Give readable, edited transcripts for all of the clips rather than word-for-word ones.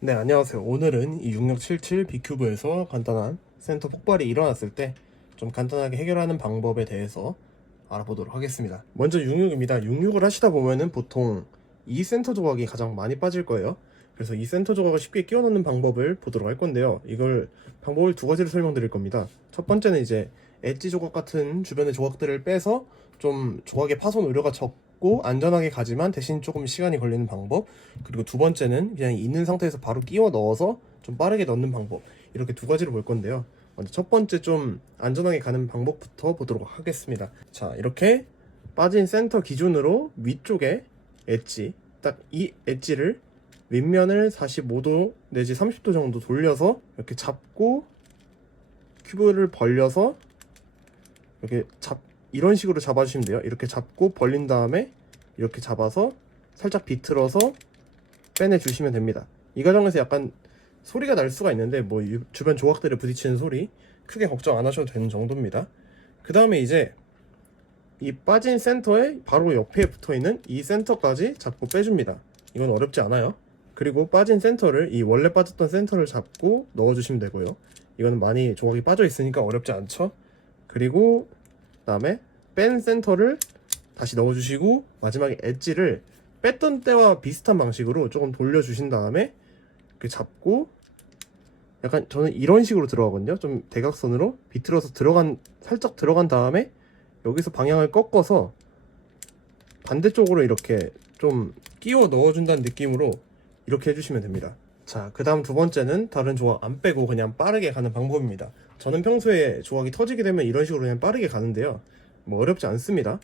네, 안녕하세요. 오늘은 이 6677 B큐브에서 간단한 센터 폭발이 일어났을 때 좀 간단하게 해결하는 방법에 대해서 알아보도록 하겠습니다. 먼저 66입니다. 66을 하시다 보면은 보통 이 센터 조각이 가장 많이 빠질 거예요. 그래서 이 센터 조각을 쉽게 끼워 넣는 방법을 보도록 할 건데요. 이걸 방법을 두 가지로 설명드릴 겁니다. 첫 번째는 이제 엣지 조각 같은 주변의 조각들을 빼서 좀 조각의 파손 우려가 적고 안전하게 가지만 대신 조금 시간이 걸리는 방법. 그리고 두 번째는 그냥 있는 상태에서 바로 끼워 넣어서 좀 빠르게 넣는 방법. 이렇게 두 가지로 볼 건데요. 먼저 첫 번째 좀 안전하게 가는 방법부터 보도록 하겠습니다. 자, 이렇게 빠진 센터 기준으로 위쪽에 엣지, 딱 이 엣지를 윗면을 45도 내지 30도 정도 돌려서 이렇게 잡고 큐브를 벌려서 이렇게 이런 식으로 잡아주시면 돼요. 이렇게 잡고 벌린 다음에 이렇게 잡아서 살짝 비틀어서 빼내주시면 됩니다. 이 과정에서 약간 소리가 날 수가 있는데 뭐 주변 조각들에 부딪히는 소리 크게 걱정 안 하셔도 되는 정도입니다. 그 다음에 이제 이 빠진 센터에 바로 옆에 붙어있는 이 센터까지 잡고 빼줍니다. 이건 어렵지 않아요. 그리고 빠진 센터를 이 원래 빠졌던 센터를 잡고 넣어주시면 되고요. 이거는 많이 조각이 빠져 있으니까 어렵지 않죠. 그리고 그다음에 뺀 센터를 다시 넣어주시고 마지막에 엣지를 뺐던 때와 비슷한 방식으로 조금 돌려주신 다음에 이렇게 잡고 약간 저는 이런 식으로 들어가거든요. 좀 대각선으로 비틀어서 살짝 들어간 다음에 여기서 방향을 꺾어서 반대쪽으로 이렇게 좀 끼워 넣어준다는 느낌으로 이렇게 해주시면 됩니다. 자, 그 다음 두 번째는 다른 조각 안 빼고 그냥 빠르게 가는 방법입니다. 저는 평소에 조각이 터지게 되면 이런 식으로 그냥 빠르게 가는데요. 뭐 어렵지 않습니다.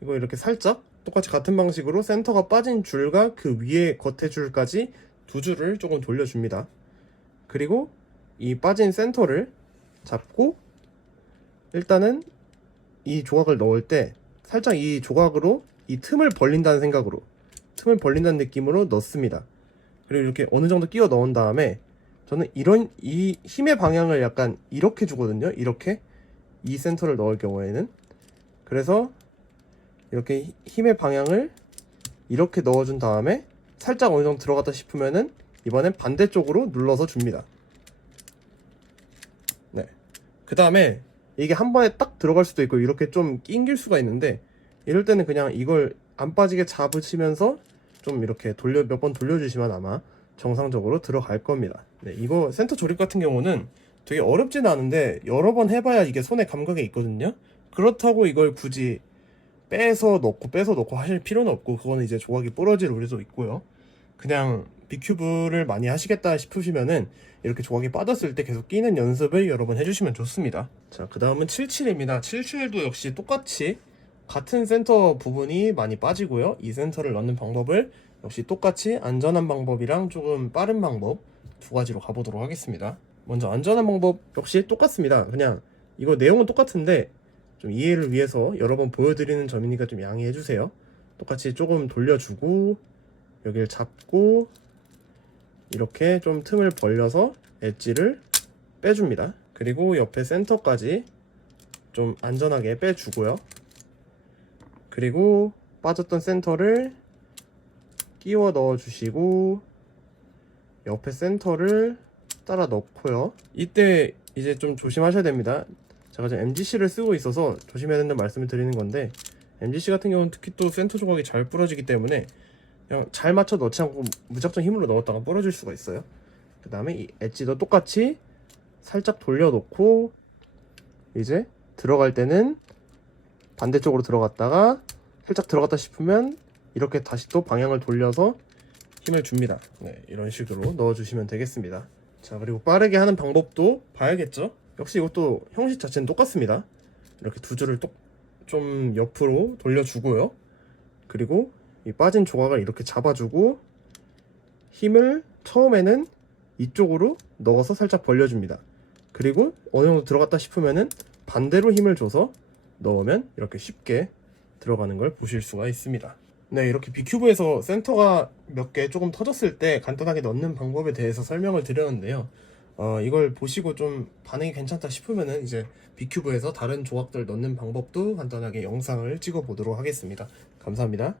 이거 이렇게 살짝 똑같이 같은 방식으로 센터가 빠진 줄과 그 위에 겉에 줄까지 두 줄을 조금 돌려줍니다. 그리고 이 빠진 센터를 잡고 일단은 이 조각을 넣을 때 살짝 이 조각으로 이 틈을 벌린다는 생각으로 틈을 벌린다는 느낌으로 넣습니다. 그리고 이렇게 어느 정도 끼워 넣은 다음에 저는 이 힘의 방향을 약간 이렇게 주거든요. 이렇게 이 센터를 넣을 경우에는 그래서 이렇게 힘의 방향을 이렇게 넣어준 다음에 살짝 어느 정도 들어갔다 싶으면은 이번엔 반대쪽으로 눌러서 줍니다. 네. 그 다음에 이게 한 번에 딱 들어갈 수도 있고 이렇게 좀 낑길 수가 있는데 이럴 때는 그냥 이걸 안 빠지게 잡으시면서 좀 이렇게 몇 번 돌려주시면 아마 정상적으로 들어갈 겁니다. 네, 이거 센터 조립 같은 경우는 되게 어렵진 않은데 여러 번 해봐야 이게 손에 감각이 있거든요. 그렇다고 이걸 굳이 빼서 넣고 하실 필요는 없고 그거는 이제 조각이 부러질 우려도 있고요. 그냥 비큐브를 많이 하시겠다 싶으시면은 이렇게 조각이 빠졌을 때 계속 끼는 연습을 여러 번 해주시면 좋습니다. 자, 그 다음은 77입니다. 77도 역시 똑같이 같은 센터 부분이 많이 빠지고요. 이 센터를 넣는 방법을 역시 똑같이 안전한 방법이랑 조금 빠른 방법 두 가지로 가보도록 하겠습니다. 먼저 안전한 방법 역시 똑같습니다. 그냥 이거 내용은 똑같은데 좀 이해를 위해서 여러 번 보여드리는 점이니까 좀 양해해 주세요. 똑같이 조금 돌려주고 여기를 잡고 이렇게 좀 틈을 벌려서 엣지를 빼줍니다. 그리고 옆에 센터까지 좀 안전하게 빼주고요. 그리고 빠졌던 센터를 끼워 넣어 주시고 옆에 센터를 따라 넣고요. 이때 이제 좀 조심하셔야 됩니다. 제가 지금 MGC를 쓰고 있어서 조심해야 된다는 말씀을 드리는 건데 MGC 같은 경우는 특히 또 센터 조각이 잘 부러지기 때문에 그냥 잘 맞춰 넣지 않고 무작정 힘으로 넣었다가 부러질 수가 있어요. 그 다음에 이 엣지도 똑같이 살짝 돌려놓고 이제 들어갈 때는 반대쪽으로 들어갔다가 살짝 들어갔다 싶으면 이렇게 다시 또 방향을 돌려서 힘을 줍니다. 네, 이런 식으로 넣어주시면 되겠습니다. 자, 그리고 빠르게 하는 방법도 봐야겠죠? 역시 이것도 형식 자체는 똑같습니다. 이렇게 두 줄을 좀 옆으로 돌려주고요. 그리고 이 빠진 조각을 이렇게 잡아주고 힘을 처음에는 이쪽으로 넣어서 살짝 벌려줍니다. 그리고 어느 정도 들어갔다 싶으면은 반대로 힘을 줘서 넣으면 이렇게 쉽게 들어가는 걸 보실 수가 있습니다. 네, 이렇게 비큐브에서 센터가 몇 개 조금 터졌을 때 간단하게 넣는 방법에 대해서 설명을 드렸는데요. 이걸 보시고 좀 반응이 괜찮다 싶으면은 이제 비큐브에서 다른 조각들 넣는 방법도 간단하게 영상을 찍어 보도록 하겠습니다. 감사합니다.